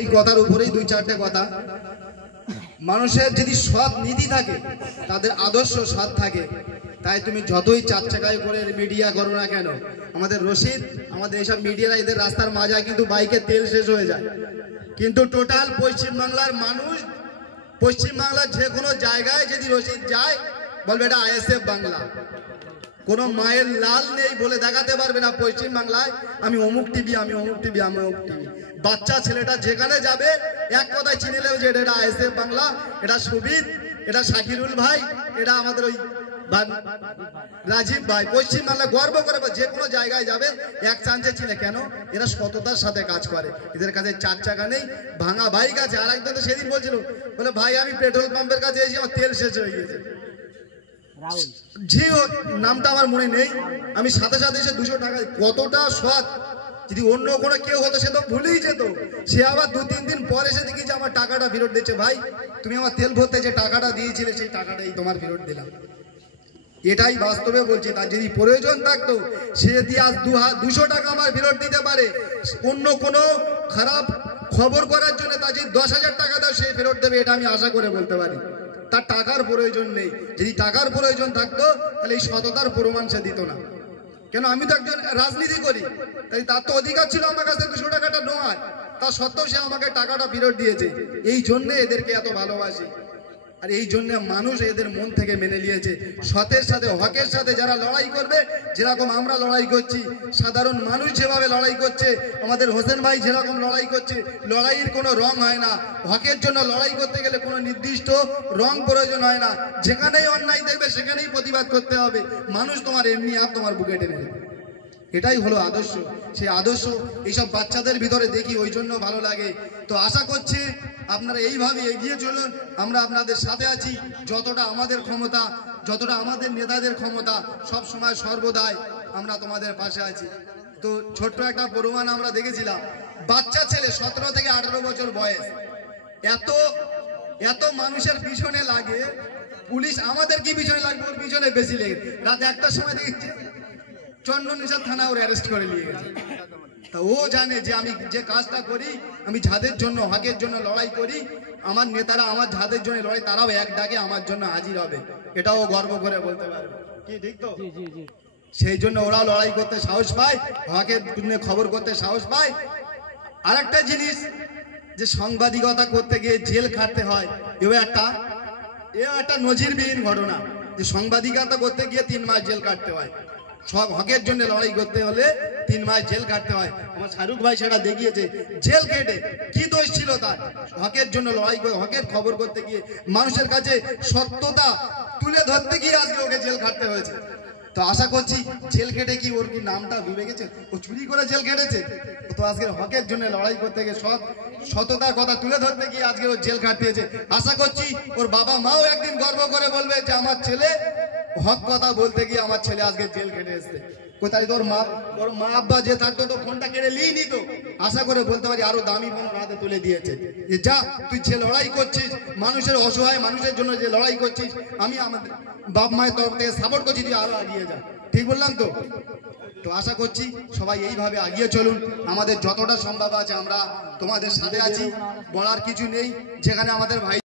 এই কথার উপরেই দুই চারটে কথা। মানুষের যদি সৎ নীতি থাকে, তাদের আদর্শ সৎ থাকে, তাই তুমি যতই চার চাকায় করে মিডিয়া করো না কেন, আমাদের রশিদ, আমাদের এইসব মিডিয়ারা এদের রাস্তার মাঝায় কিন্তু বাইকে তেল শেষ হয়ে যায়, কিন্তু টোটাল পশ্চিমবাংলার মানুষ, পশ্চিমবাংলার যে কোনো জায়গায় যদি রশিদ যায় বলবে এটা আইএসএফ বাংলা। কোনো মায়ের লাল নেই বলে দেখাতে পারবে না পশ্চিমবাংলায় আমি অমুক টিভি, আমি অমুক টিভি, আমি অমুক টিভি। বাচ্চা ছেলেটা যেখানে যাবে এক কথায় চিনে নেবে যে এটা আইএসএফ বাংলা, এটা সুবিদ, এটা শাকিরুল ভাই, এটা আমাদের ওই রাজীব ভাই। পশ্চিমবাংলা গর্ব করে যে কোনো জায়গায় যাবে এক চান্সে চিনে। কেন? এরা সততার সাথে কাজ করে, এদের কাছে চার চাকা নেই, ভাঙা বাইক আছে। আর একজন তো সেদিন বলছিল, বলে ভাই আমি পেট্রোল পাম্পের কাছে এসে আমার তেল শেষ হয়ে গেছে, জিও নামটা আমার মনে নেই। আমি সাথে সাথে এসে 200 টাকা, কতটা সৎ। যদি অন্য কোনো কেউ হতো সে তো ভুলেই যেত, সে আবার 2-3 দিন পরে এসে দেখি যে আমার টাকাটা ফেরত দিচ্ছে। ভাই তুমি আমার তেল ভরতে যে টাকাটা দিয়েছিলে সেই টাকাটাই তোমার ফেরত দিলাম। এটাই বাস্তবে বলছি। তার যদি প্রয়োজন থাকতো সে যদি আজ 200 টাকা আমার ফেরত দিতে পারে, অন্য কোনো খারাপ খবর করার জন্য তার যদি 10,000 টাকা দাও সে ফেরত দেবে, এটা আমি আশা করে বলতে পারি। তার টাকার প্রয়োজন নেই। যদি টাকার প্রয়োজন থাকতো তাহলে এই সততার প্রমাণ সে দিত না। কেন? আমি তো একজন রাজনীতি করি, তাই তার তো অধিকার ছিল আমার কাছে 200 টাকাটা নেওয়ার, তা সত্ত্বেও সে আমাকে টাকাটা ফেরত দিয়েছে। এই জন্যে এদেরকে এত ভালোবাসি, আর এই জন্য মানুষ এদের মন থেকে মেনে নিয়েছে। সতের সাথে, হকের সাথে যারা লড়াই করবে, যেরকম আমরা লড়াই করছি, সাধারণ মানুষ যেভাবে লড়াই করছে, আমাদের হোসেন ভাই যেরকম লড়াই করছে, লড়াইয়ের কোনো রং হয় না। হকের জন্য লড়াই করতে গেলে কোনো নির্দিষ্ট রং প্রয়োজন হয় না। যেখানেই অন্যায় দেখবে সেখানেই প্রতিবাদ করতে হবে। মানুষ তোমার এমনি আর তোমার বুকে টেনে নেবে। এটাই হলো আদর্শ। সেই আদর্শ এইসব বাচ্চাদের ভিতরে দেখি, ওই জন্য ভালো লাগে। তো আশা করছি আপনারা এইভাবে এগিয়ে চলুন, আমরা আপনাদের সাথে আছি। যতটা আমাদের ক্ষমতা, যতটা আমাদের নেতাদের ক্ষমতা, সব সময় সর্বদাই আমরা তোমাদের পাশে আছি। তো ছোট্ট একটা প্রমাণ আমরা দেখেছিলাম, বাচ্চা ছেলে 17 থেকে 18 বছর বয়স, এত এত মানুষের পিছনে লাগে, পুলিশ আমাদের কি পিছনে লাগবে, ওর পিছনে বেশি লেগে। রাত 1টার সময় দেখেছি চন্দননগর থানা ওর অ্যারেস্ট করে নিয়ে গেছে। তা ও জানে যে আমি যে কাজটা করি, আমি যাদের জন্য হকের জন্য লড়াই করি, আমার নেতারা আমার যাদের জন্য লড়াই, তারাও এক ডাকে আমার জন্য হাজির হবে। এটাও গর্ব করে বলতে পারবে। কি ঠিক তো? সেই জন্য ওরাও লড়াই করতে সাহস পায়, হকের জন্য খবর করতে সাহস পায়। আরেকটা জিনিস, যে সাংবাদিকতা করতে গিয়ে জেল খাটতে হয়, এও একটা নজিরবিহীন ঘটনা। যে সাংবাদিকতা করতে গিয়ে 3 মাস জেল কাটতে হয়, সব হকের জন্য লড়াই করতে হলে 3 মাস জেল কাটতে হয়। আমার শাহরুখ ভাই সেটা দেখিয়েছে, জেল কেটে কি দোষ ছিল তার, হকের জন্য লড়াই করে, হকের খবর করতে গিয়ে, মানুষের কাছে সত্যতা তুলে ধরতে গিয়ে আজকে ওকে জেল কাটতে হয়েছে। তো আশা করছি জেল কেটে কি ওর কি নামটা ডুবে গেছে, ও চুরি করে জেল কেটেছে? তো আজকে হকের জন্য লড়াই করতে গিয়ে, সততার কথা তুলে ধরতে গিয়ে আজকে ওর জেল কাটতে হয়েছে। আশা করছি ওর বাবা মাও একদিন গর্ব করে বলবে যে আমার ছেলে হক কথা বলতে গিয়ে আমার ছেলে আজকে জেল কেটে এসছে। কোথায় তোর মা আব্বা যে থাকতো তো ফোনটা কেড়ে নিয়ে নিত। আশা করে বলতে পারি আরো দামি ফোন হাতে তুলে দিয়েছে, যে যা তুই যে লড়াই করছিস, মানুষের অসহায় মানুষের জন্য যে লড়াই করছিস, আমি আমাদের বাপ মায়ের তরফ থেকে সাপোর্ট করছি, তুই আরো এগিয়ে যা। ঠিক বললাম তো? তো আশা করছি সবাই এইভাবে এগিয়ে চলুন। আমাদের যতটা সম্ভব আছে আমরা তোমাদের সাথে আছি, বলার কিছু নেই। যেখানে আমাদের ভাই